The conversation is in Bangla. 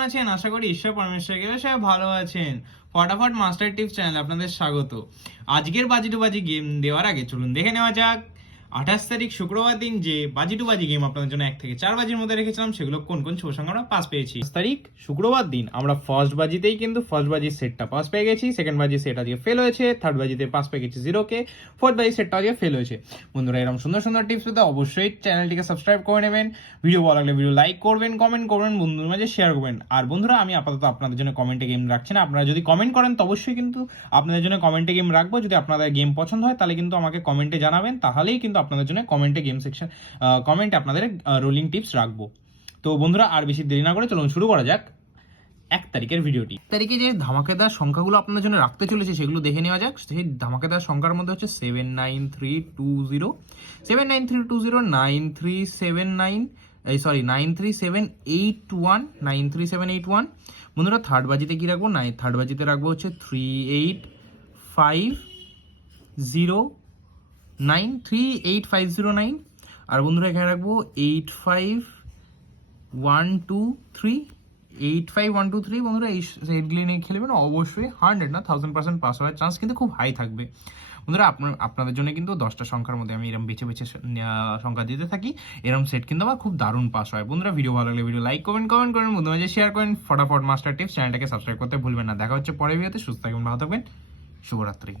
কেমন আছেন? আশা করি ঈশ্বর পরমেশ্বর কৃপায় সবাই ভালো আছেন। ফটাফট মাস্টার টিপস চ্যানেলে আপনাদের স্বাগত। আজকের বাজি টু বাজি গেম দেওয়ার আগে চলুন দেখে নেওয়া যাক 28 তারিখ শুক্রবার দিন যে বাজি টু বাজি গেম আপনাদের জন্য 1 থেকে 4 বাজির মধ্যে রেখেছিলাম সেগুলো কোন কোন শুভ সংখ্যা আমরা পাস পেয়েছি। 28 তারিখ শুক্রবার দিন আমরা ফার্স্ট বাজিতেই কিন্তু ফার্স্ট বাজির সেটটা পাস পেয়ে গেছি, সেকেন্ড বাজির সেট আজকে ফেল হয়েছে, থার্ড বাজিতে পাস পেয়ে গেছি 0 কে, ফোর্থ বাজির সেটটা আজকে ফেল হয়েছে। বন্ধুরা এরকম সুন্দর সুন্দর টিপস পেতে অবশ্যই চ্যানেলটিকে সাবস্ক্রাইব করে নেবেন, ভিডিও ভালো লাগলে ভিডিও লাইক করবেন, কমেন্ট করবেন, বন্ধুদের মাঝে শেয়ার করবেন। আর বন্ধুরা আমি আপাতত আপনাদের জন্য কমেন্টে গেম রাখছি না, আপনারা যদি কমেন্ট করেন তো অবশ্যই কিন্তু আপনাদের জন্য কমেন্টে গেম রাখবো। যদি আপনাদের গেম পছন্দ হয় তাহলে কিন্তু আমাকে কমেন্টে জানাবেন, তাহলেই কিন্তু আপনাদের জন্য কমেন্টে গেম সেকশন কমেন্টে আপনাদের রোলিং টিপস রাখবো। তো বন্ধুরা আর বেশি দেরি না করে চলুন শুরু করা যাক 1 তারিখের ভিডিওটি। 1 তারিখে যে ধামাকেদার সংখ্যাগুলো আপনাদের জন্য রাখতে চলেছে সেগুলো দেখে নেওয়া যাক। সেই ধামাকেদার সংখ্যার মধ্যে হচ্ছে 79320, 79320, 9379, 93781, 93781। বন্ধুরা থার্ড বাজিতে কি রাখবো? থার্ড বাজিতে রাখবো হচ্ছে 385009, আর বন্ধুরা এখানে রাখবো 85123, 85123। বন্ধুরা এই সেটগুলি নিয়ে খেলবেন অবশ্যই 100 না 1000% পাস হওয়ার চান্স কিন্তু খুব হাই থাকবে। বন্ধুরা আপনাদের জন্য কিন্তু 10টা সংখ্যার মধ্যে আমি এরকম বেছে বেছে সংখ্যা দিতে থাকি, এরকম সেট কিন্তু আমার খুব দারুণ পাস হয়। বন্ধুরা ভিডিও ভালো লাগলে ভিডিও লাইক করবেন, কমেন্ট করেন, বন্ধুদের মাঝে শেয়ার করেন। ফটাফট মাস্টার টিপস চ্যানেলটাকে সাবস্ক্রাইব করতে ভুলবেন না। দেখা হচ্ছে পরের ভিডিওতে। সুস্থ থাকবেন, ভালো থাকবেন, শুভরাত্রি।